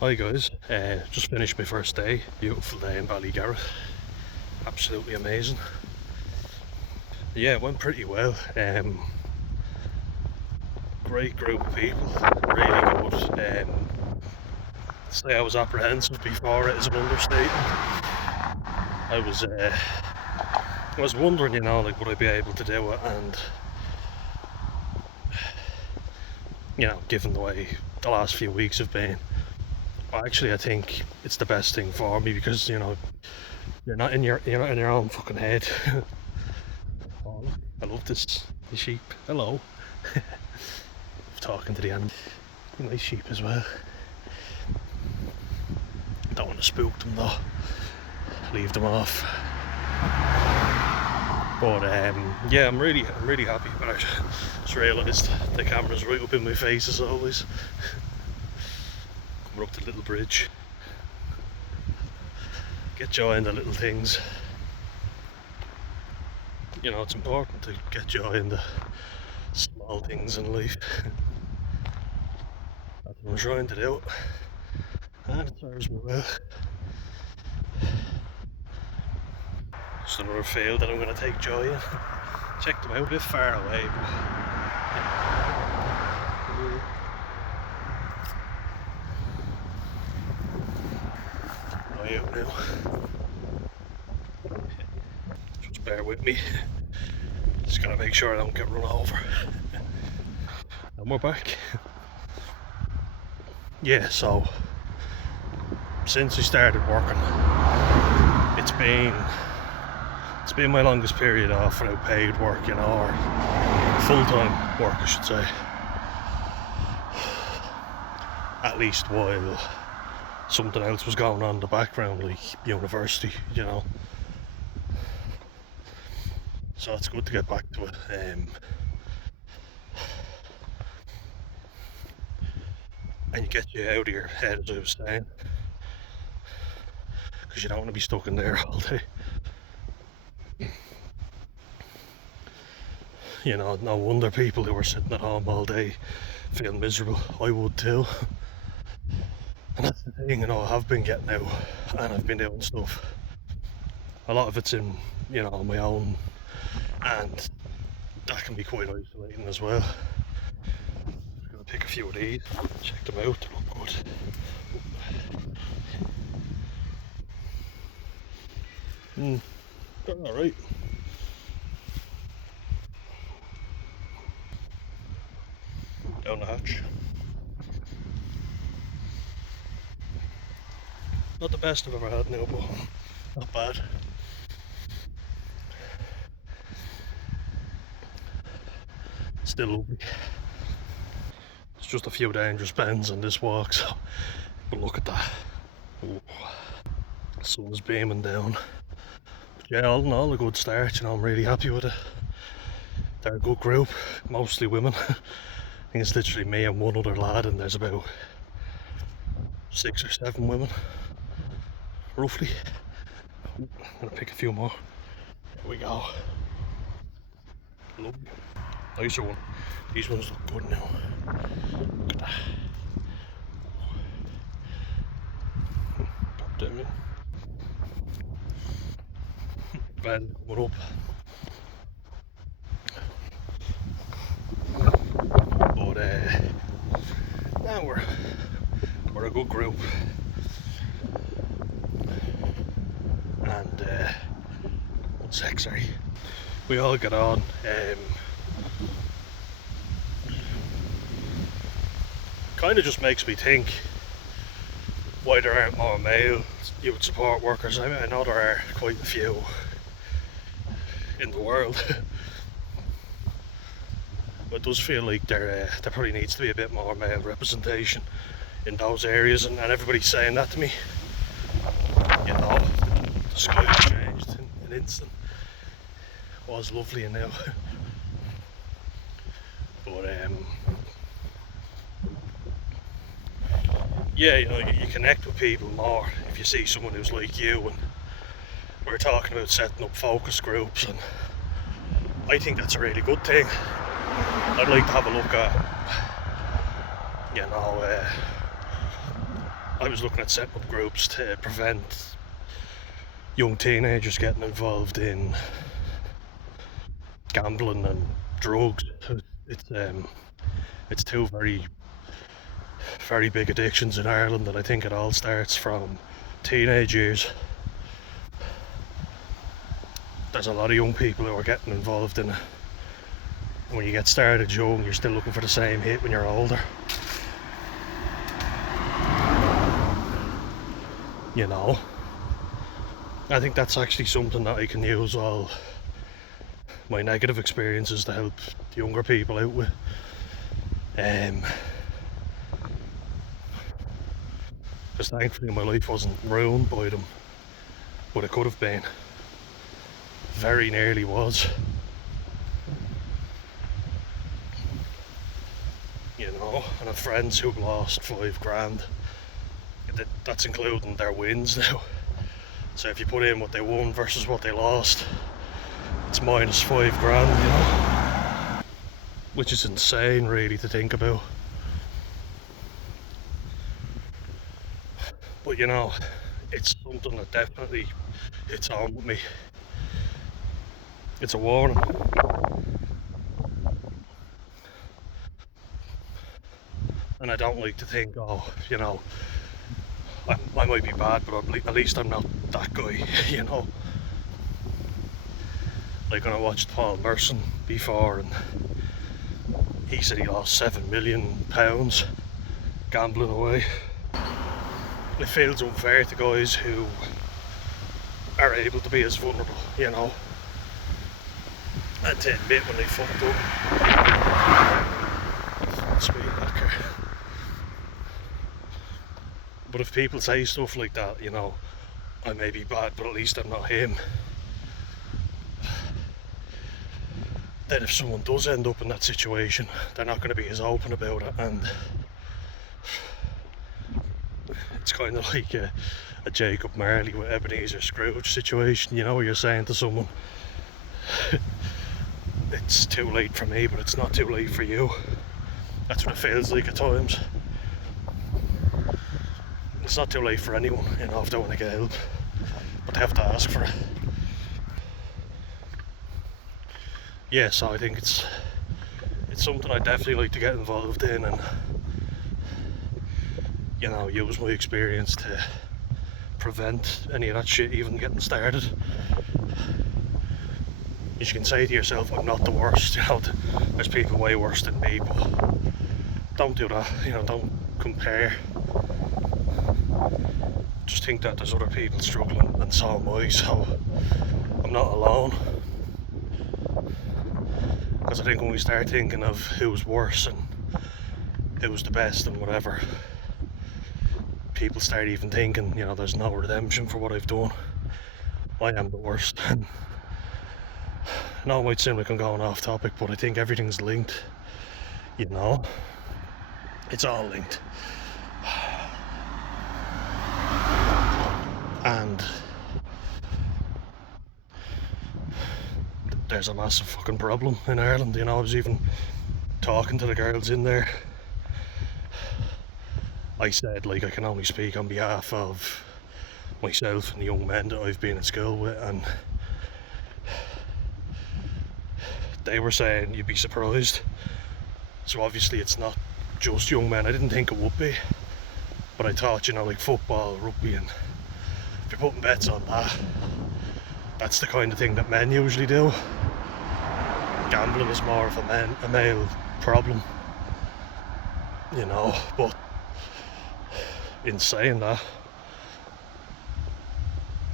Hi guys, just finished my first day. Beautiful day in Ballygarrett. Absolutely amazing. Yeah, it went pretty well. Great group of people, really good. To say I was apprehensive before it is an understatement. I was wondering, like would I be able to do it, and given the way the last few weeks have been, actually I think it's the best thing for me because you're not in your own fucking head. Oh, look, I love this. The sheep. Hello. Talking to the animal. Nice sheep as well. Don't want to spook them though. Leave them off. But yeah, I'm really happy about it. Just realised the camera's right up in my face as always. Coming up the little bridge. Get joy in the little things. It's important to get joy in the small things in life. That's what I'm trying to do. And it serves me well. Just another field that I'm going to take joy in. Check them out, a bit far away, but way out now. Just bear with me. Just gotta make sure I don't get run over. And we're back. Yeah, so since I started working, it's been my longest period off without paid work, or full-time work I should say. At least while something else was going on in the background, like university, So it's good to get back to it. And you get you out of your head, as I was saying, because you don't want to be stuck in there all day. No wonder people who were sitting at home all day feel miserable. I would too. And that's the thing, I have been getting out and I've been doing stuff. A lot of it's in, my own, and that can be quite isolating as well. Just gonna pick a few of these, check them out, they look good. They're alright. Down the hatch. Not the best I've ever had now, but not bad. Still lovely. It's just a few dangerous bends on this walk, but look at that. Ooh. The sun's beaming down. But yeah, all in all, a good start. I'm really happy with it. They're a good group, mostly women. I think it's literally me and one other lad, and there's about 6 or 7 women, roughly. I'm gonna pick a few more. There we go. Lovely. Nicer one. These ones look good now. Look at that. Pop them in. Bend coming up. But now we're a good group. And one sec, sorry. We all get on. Kind of just makes me think why there aren't more male youth support workers. I know there are quite a few in the world. But it does feel like there probably needs to be a bit more male representation in those areas, and everybody's saying that to me. The sky has changed in an instant. It was lovely and now. But yeah, you connect with people more if you see someone who's like you, and we're talking about setting up focus groups, and I think that's a really good thing. I'd like to have a look at I was looking at setting up groups to prevent young teenagers getting involved in gambling and drugs. It's two very big addictions in Ireland, and I think it all starts from teenage years. There's a lot of young people who are getting involved in it. When you get started young, you're still looking for the same hit when you're older. You know, I think that's actually something that I can use all my negative experiences to help the younger people out with. Because thankfully my life wasn't ruined by them, but it could have been. Very nearly was. You know, and I have friends who've lost $5,000. That's including their wins now. So if you put in what they won versus what they lost, it's minus $5,000, you know, which is insane really to think about. But you know, it's something that definitely hits home with me. It's a warning. And I don't like to think, oh, you know, I might be bad, but at least I'm not that guy, you know. Like when I watched Paul Merson before, and he said he lost £7 million gambling away. It feels unfair to guys who are able to be as vulnerable, you know, and to admit when they fucked up. Speed that car. But if people say stuff like that, you know, I may be bad, but at least I'm not him. Then if someone does end up in that situation, they're not going to be as open about it, and it's kind of like a Jacob Marley with Ebenezer Scrooge situation, you know, where you're saying to someone, it's too late for me, but it's not too late for you. That's what it feels like at times. It's not too late for anyone, you know, if they want to get help, but they have to ask for it. Yeah, so I think it's something I definitely like to get involved in, and you know, use my experience to prevent any of that shit even getting started. You can say to yourself, I'm not the worst, you know, there's people way worse than me, but don't do that, you know, don't compare. Just think that there's other people struggling, and so am I, so I'm not alone. Because I think when we start thinking of who's worse and who's the best and whatever, people start even thinking, you know, there's no redemption for what I've done. I am the worst. And I know it might seem like I'm going off topic, but I think everything's linked, you know. It's all linked. And there's a massive fucking problem in Ireland, you know. I was even talking to the girls in there. I said, like, I can only speak on behalf of myself and the young men that I've been in school with, and they were saying you'd be surprised. So obviously it's not just young men. I didn't think it would be, but I thought, you know, like football, rugby, and if you're putting bets on that, that's the kind of thing that men usually do. Gambling is more of a male problem, you know. But in saying that,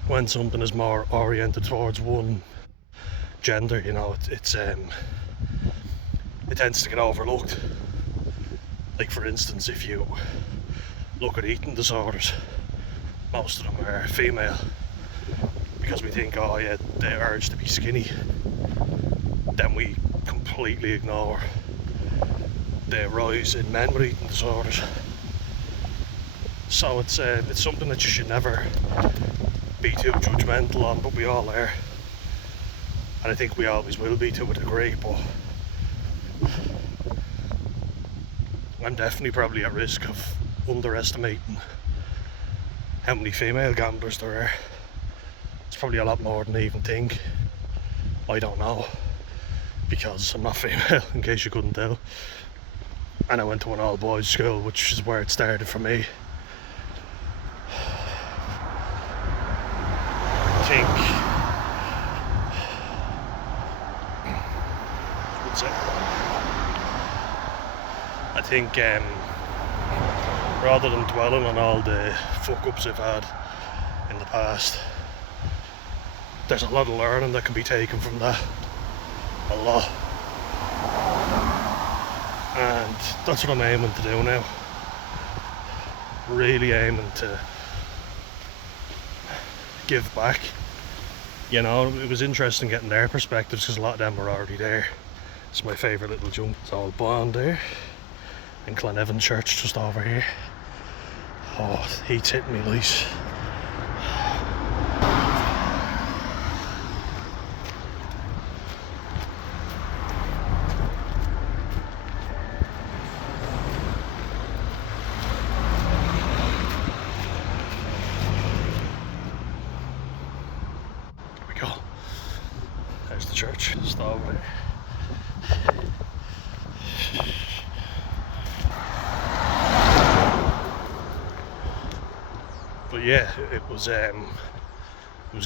when something is more oriented towards one gender, you know, it tends to get overlooked. Like for instance, if you look at eating disorders, most of them are female, because we think, oh yeah, the urge to be skinny. Then we completely ignore the rise in men with eating disorders. So it's something that you should never be too judgmental on, but we all are, and I think we always will be to a degree. But I'm definitely probably at risk of underestimating how many female gamblers there are. It's probably a lot more than I even think. I don't know, because I'm not female, in case you couldn't tell. And I went to an all boys school, which is where it started for me. I think rather than dwelling on all the fuck ups I've had in the past, there's a lot of learning that can be taken from that. A lot. And that's what I'm aiming to do now. Really aiming to give back. You know, it was interesting getting their perspectives because a lot of them were already there. It's my favourite little jump. It's all Bond there. And Clenevan Church just over here. Oh, heat's hitting me nice. There we go. There's the church. Just over there. But yeah, it was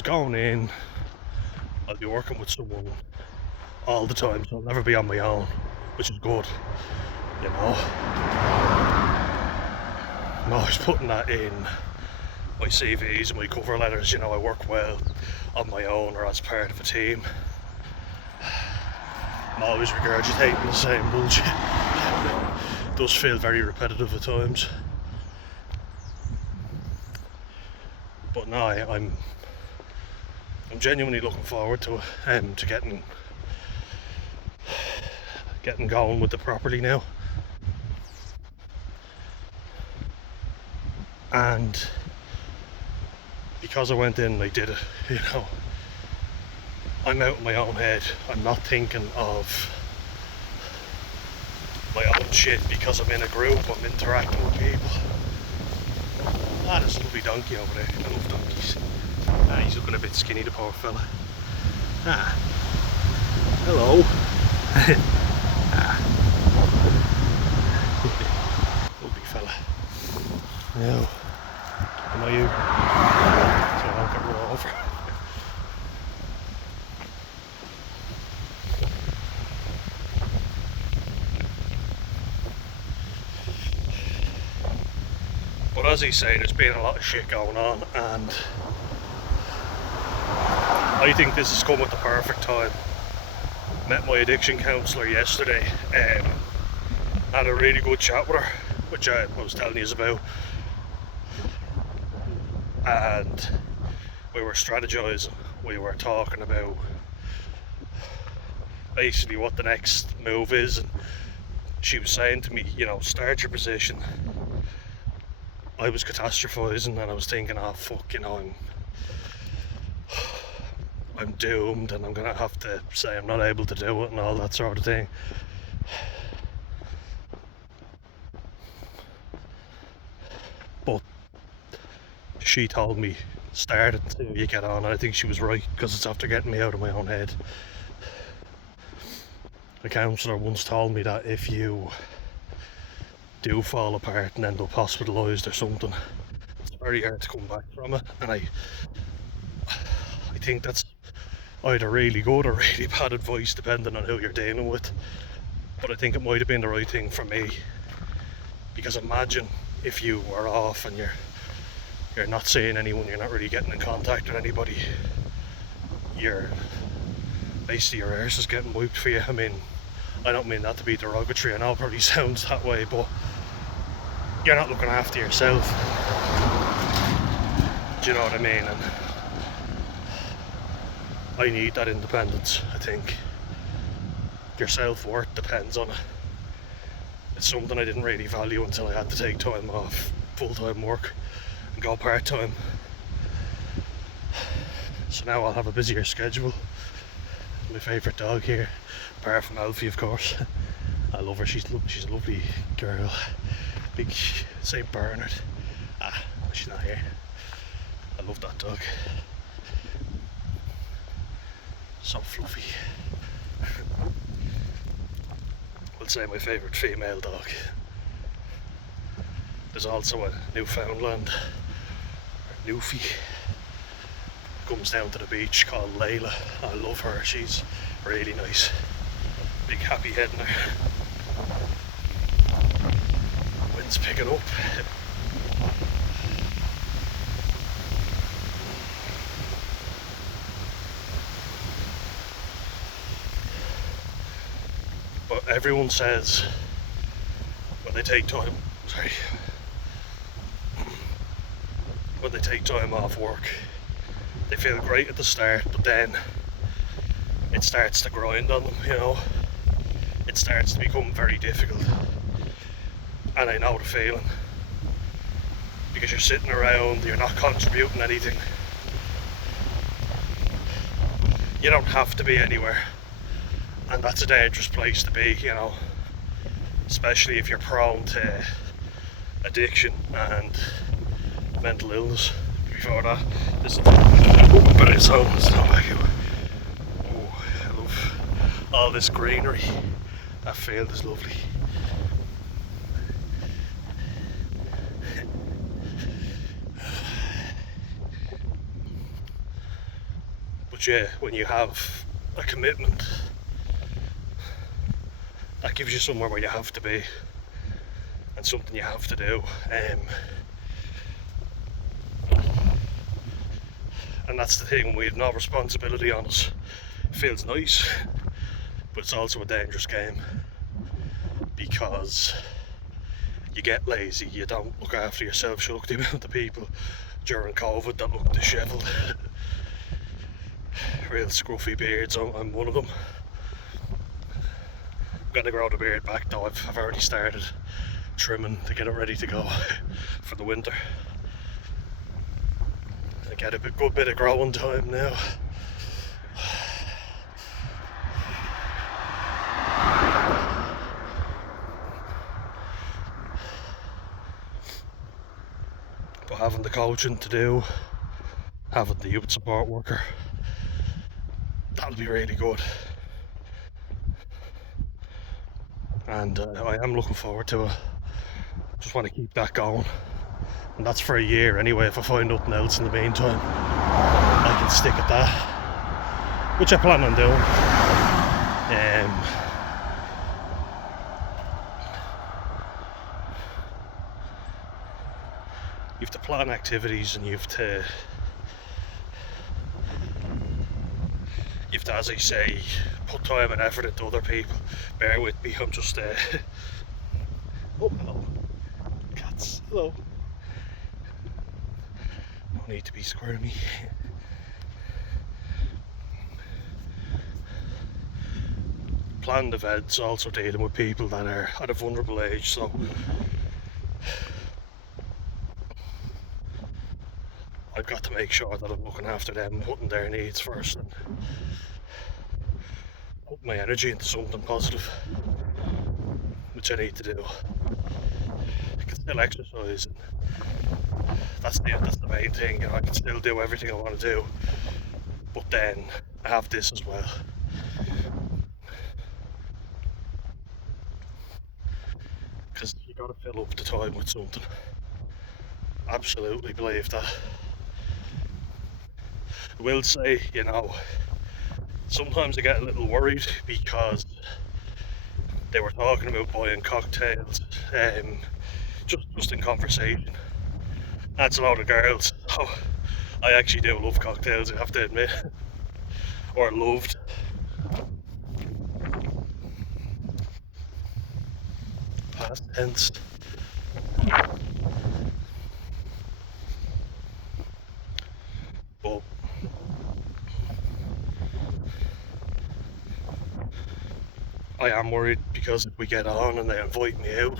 going in. I'll be working with someone all the time, so I'll never be on my own, which is good, you know. I'm always putting that in my CVs and my cover letters, you know, I work well on my own or as part of a team. I'm always regurgitating the same bullshit. It does feel very repetitive at times. But no, I'm genuinely looking forward to getting going with it properly now. And because I went in and I did it, you know, I'm out of my own head. I'm not thinking of my own shit because I'm in a group, I'm interacting with people. Ah, there's a lovely donkey over there. I love donkeys. Ah, he's looking a bit skinny, the poor fella. Ah. Hello. Ah. Lovely fella. Now, am I you? So I don't get run over. But as he's saying, there's been a lot of shit going on, and I think this has come at the perfect time. Met my addiction counsellor yesterday, had a really good chat with her, which I was telling you about, and we were strategising, we were talking about basically what the next move is, and she was saying to me, you know, start your position. I was catastrophising and I was thinking, oh fuck, you know, I'm doomed and I'm gonna have to say I'm not able to do it and all that sort of thing. But she told me, start it until you get on, and I think she was right, because it's after getting me out of my own head. A counsellor once told me that if you do fall apart and end up hospitalised or something, it's very hard to come back from it, and I think that's either really good or really bad advice depending on who you're dealing with. But I think it might have been the right thing for me, because imagine if you were off and you're not seeing anyone, you're not really getting in contact with anybody, basically your arse is getting wiped for you. I mean, I don't mean that to be derogatory, I know it probably sounds that way, but you're not looking after yourself. Do you know what I mean? And I need that independence, I think. Your self-worth depends on it. It's something I didn't really value until I had to take time off full-time work and go part-time. So now I'll have a busier schedule. My favourite dog here, apart from Alfie, of course. I love her, she's a lovely girl. Big St. Bernard. Ah, she's not here. love that dog. So fluffy. I'd say my favourite female dog. There's also a Newfoundland, or Newfie, comes down to the beach called Layla. I love her, she's really nice. Big happy head in her. Wind's picking up. But everyone says when they take time off work, they feel great at the start, but then it starts to grind on them, you know. It starts to become very difficult. And I know the feeling. Because you're sitting around, you're not contributing anything. You don't have to be anywhere. And that's a dangerous place to be, you know. Especially if you're prone to addiction and mental illness. Before that, this is but it's home, it's not back here. Oh, I love all this greenery. That field is lovely. But yeah, when you have a commitment, that gives you somewhere where you have to be and something you have to do. And that's the thing, when we have no responsibility on us, it feels nice, but it's also a dangerous game because you get lazy, you don't look after yourself. You look at the amount of people during COVID that look dishevelled, real scruffy beards. I'm one of them. I'm gonna grow the beard back though. I've already started trimming to get it ready to go for the winter. I get a good bit of growing time now. But having the coaching to do, having the youth support worker, that'll be really good. And I am looking forward to it. Just want to keep that going. And that's for a year anyway. If I find nothing else in the meantime, I can stick at that, which I plan on doing. You have to plan activities, and you have to, as I say, put time and effort into other people. Bear with me, I'm just oh hello, cats, hello. No need to be squirmy. Planned events, also dealing with people that are at a vulnerable age, so I've got to make sure that I'm looking after them, putting their needs first, and put my energy into something positive, which I need to do. I can still exercise, and that's the main thing. You know, I can still do everything I want to do, but then I have this as well. Because you got to fill up the time with something. Absolutely believe that. I will say, you know, sometimes I get a little worried because they were talking about buying cocktails, just in conversation. That's a lot of girls. Oh, I actually do love cocktails, I have to admit. Or loved. Past tense. But I am worried because if we get on and they invite me out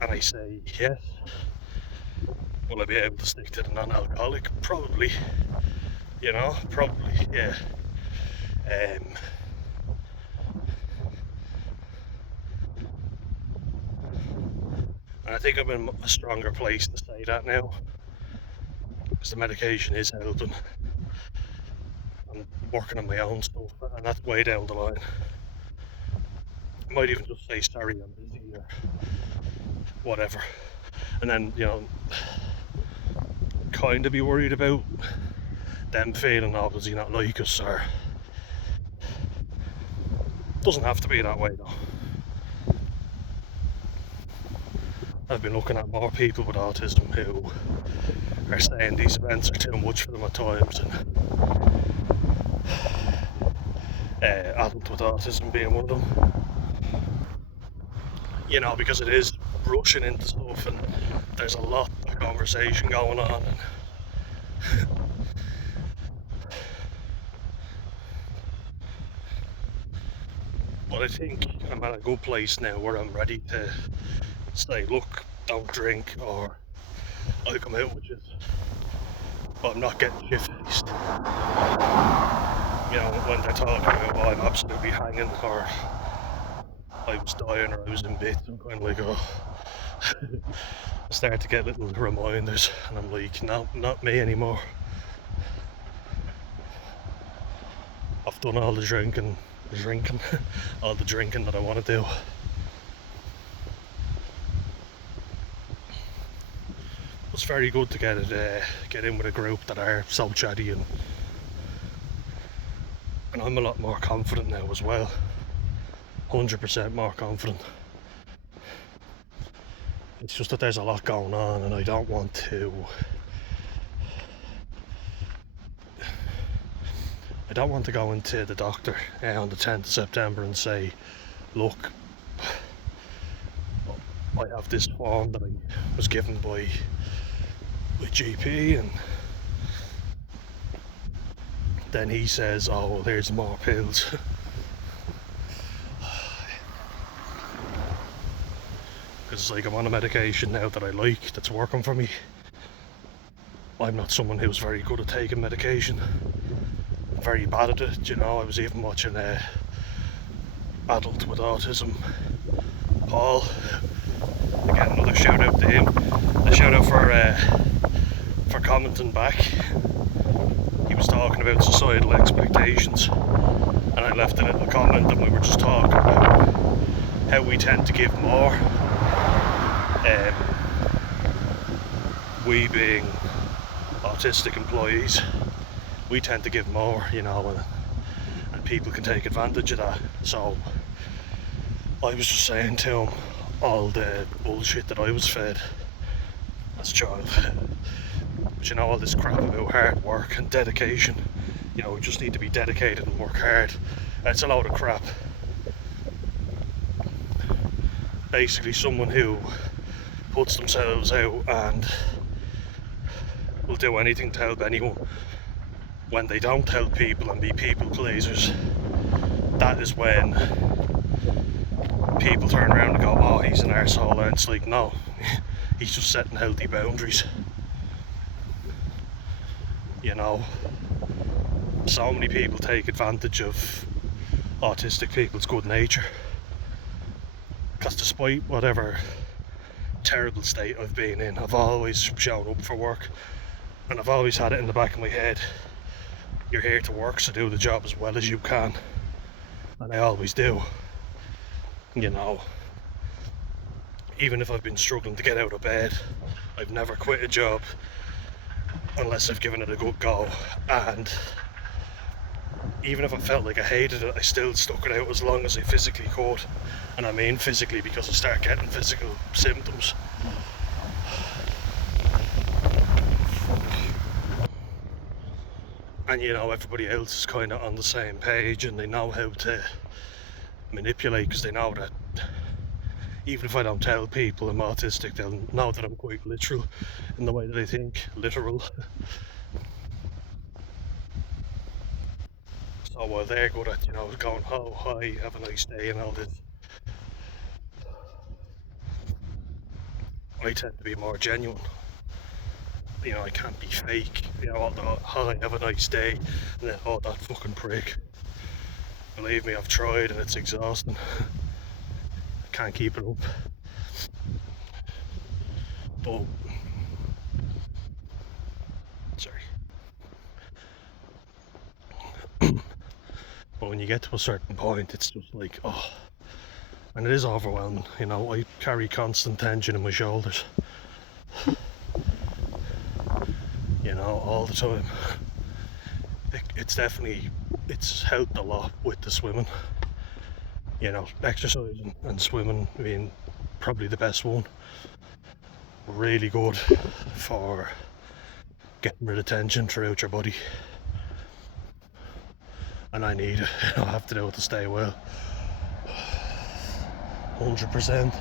and I say yes, will I be able to stick to the non-alcoholic? Probably. You know, probably, yeah. And I think I'm in a stronger place to say that now. because the medication is helping. I'm working on my own stuff, and that's way down the line. I might even just say sorry, I'm busy or whatever, and then kind of be worried about them feeling obviously not like us, or doesn't have to be that way though. I've been looking at more people with autism who are saying these events are too much for them at times, and adult with autism being one of them. Because it is rushing into stuff, and there's a lot of conversation going on, and but I think I'm at a good place now where I'm ready to say, look, don't drink, or I'll come out with it, but I'm not getting shit faced. When they're talking about, oh, I'm absolutely hanging, or I was dying, or I was in bits, I'm kind of like, oh. I start to get little reminders, and I'm like, no, not me anymore. I've done all the drinking, all the drinking that I want to do. It's very good to get in with a group that are so chatty, and I'm a lot more confident now as well. 100% more confident. It's just that there's a lot going on, and I don't want to go into the doctor on the 10th of September and say, look, I have this form that I was given by my GP, and then he says, oh, well, here's more pills. Because I'm on a medication now that I like, that's working for me. I'm not someone who's very good at taking medication. I'm very bad at it, I was even watching Adult with Autism, Paul. Again, another shout out to him. A shout out for commenting back. He was talking about societal expectations, and I left a little comment, and we were just talking about how we tend to give more. We being autistic employees, we tend to give more, and people can take advantage of that. So I was just saying to him all the bullshit that I was fed as a child. But all this crap about hard work and dedication, we just need to be dedicated and work hard. It's a load of crap. Basically, someone who puts themselves out and will do anything to help anyone, when they don't help people and be people pleasers, that is when people turn around and go, oh, he's an arsehole, and it's like, no, he's just setting healthy boundaries. So many people take advantage of autistic people's good nature, because despite whatever terrible state I've been in, I've always shown up for work, and I've always had it in the back of my head, you're here to work, so do the job as well as you can, and I always do. Even if I've been struggling to get out of bed, I've never quit a job unless I've given it a good go, and even if I felt like I hated it, I still stuck it out as long as I physically could. And I mean physically, because I start getting physical symptoms. And everybody else is kind of on the same page, and they know how to manipulate, because they know that even if I don't tell people I'm autistic, they'll know that I'm quite literal in the way that they think, literal. So while they're good at, going, oh, hi, have a nice day and all this, I tend to be more genuine. I can't be fake, hi, have a nice day, and then, oh, that fucking prick. Believe me, I've tried and it's exhausting. I can't keep it up. But But when you get to a certain point, it's just like, oh, and it is overwhelming. You know, I carry constant tension in my shoulders, you know, all the time. It's definitely, it's helped a lot with the swimming, you know, exercising and swimming being probably the best one. Really good for getting rid of tension throughout your body, and I need it. I have to do it to stay well. 100%.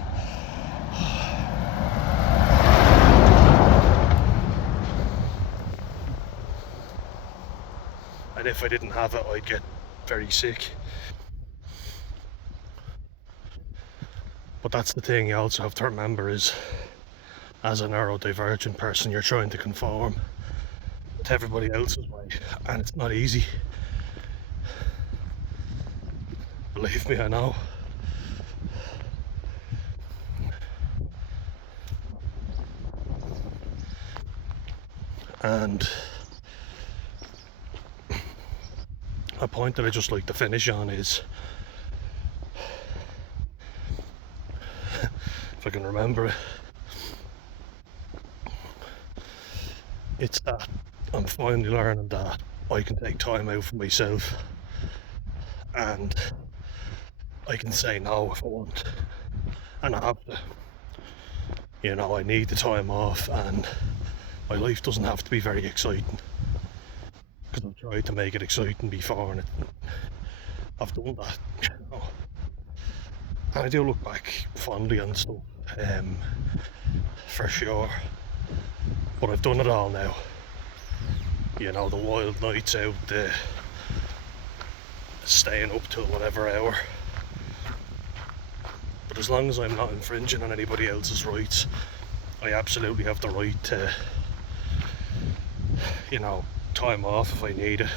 And if I didn't have it, I'd get very sick. But that's the thing you also have to remember is, as a neurodivergent person, you're trying to conform to everybody else's way, and it's not easy. Believe me, I know. And a point that I just like to finish on is, if I can remember it, it's that I'm finally learning that I can take time out for myself, and I can say no if I want, and I have to. You know, I need the time off, and my life doesn't have to be very exciting, because I've tried to make it exciting before, and I've done that, you know. And I do look back fondly on stuff, for sure. But I've done it all now. You know, the wild nights out, the staying up till whatever hour. But as long as I'm not infringing on anybody else's rights, I absolutely have the right to, you know, time off if I need it.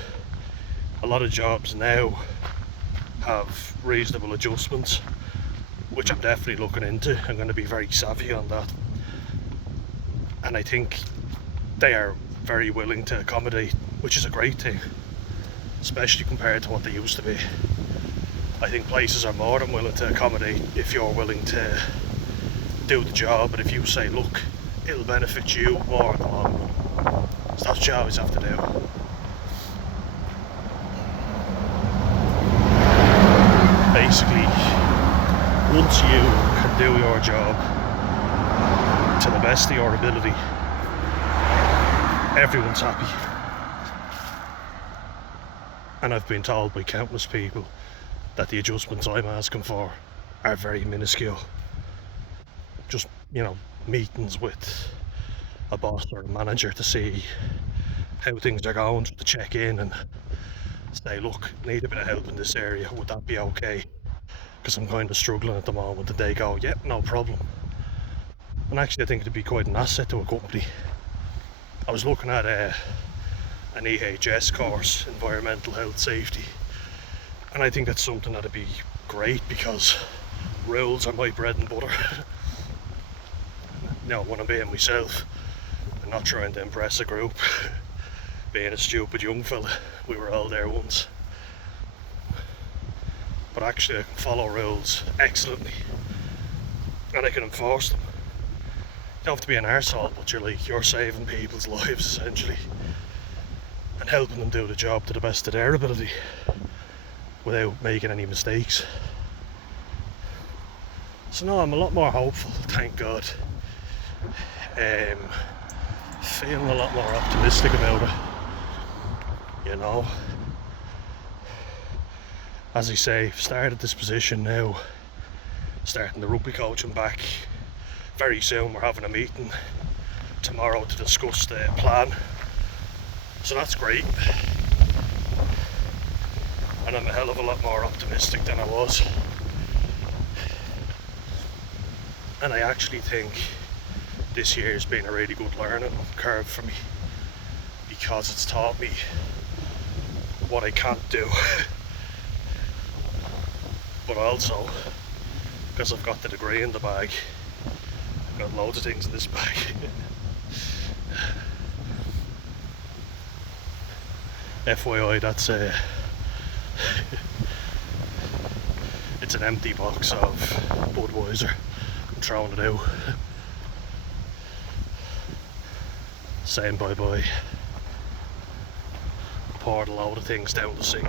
A lot of jobs now have reasonable adjustments, which I'm definitely looking into. I'm going to be very savvy on that. And I think they are very willing to accommodate, which is a great thing, especially compared to what they used to be. I think places are more than willing to accommodate if you're willing to do the job, but if you say, look, it'll benefit you more in the long run. So that's what you always have to do. Basically, once you can do your job to the best of your ability, everyone's happy. And I've been told by countless people that the adjustments I'm asking for are very minuscule. Just, you know, meetings with a boss or a manager to see how things are going, just to check in and say, look, need a bit of help in this area, would that be okay? Because I'm kind of struggling at the moment. And they go, yep, no problem. And actually I think it'd be quite an asset to a company. I was looking at an EHS course, Environmental Health Safety, and I think that's something that'd be great, because rules are my bread and butter. Now, when I'm being myself, I'm not trying to impress a group, being a stupid young fella, we were all there once. But actually I can follow rules excellently, and I can enforce them. You don't have to be an arsehole, but you're saving people's lives essentially, and helping them do the job to the best of their ability without making any mistakes. So no, I'm a lot more hopeful, thank God. Feeling a lot more optimistic about it, you know. As I say, I've started this position now, starting the rugby coaching back. Very soon we're having a meeting tomorrow to discuss the plan, so that's great. And I'm a hell of a lot more optimistic than I was. And I actually think this year has been a really good learning curve for me, because it's taught me what I can't do. But also, because I've got the degree in the bag, I've got loads of things in this bag. FYI, that's It's an empty box of Budweiser. I'm throwing it out. Saying bye bye. Poured a load of things down the sink.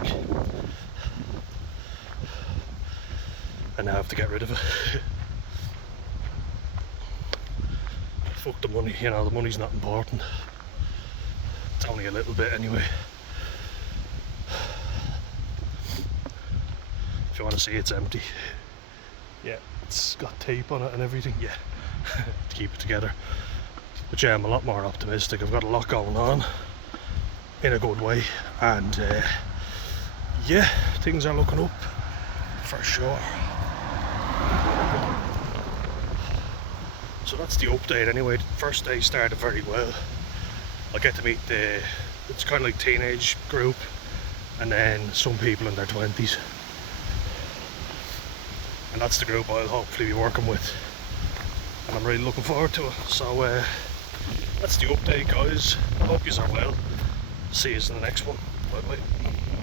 And I have to get rid of it. Fuck the money, you know, the money's not important. It's only a little bit anyway. If you want to see, it's empty. Yeah, it's got tape on it and everything, yeah, to keep it together. But yeah, I'm a lot more optimistic. I've got a lot going on in a good way, and yeah, things are looking up for sure. So that's the update anyway. The first day started very well. I get to meet it's kind of like teenage group, and then some people in their 20s. And that's the group I'll hopefully be working with. And I'm really looking forward to it. So that's the update, guys. I hope you are well. See you in the next one. Bye bye.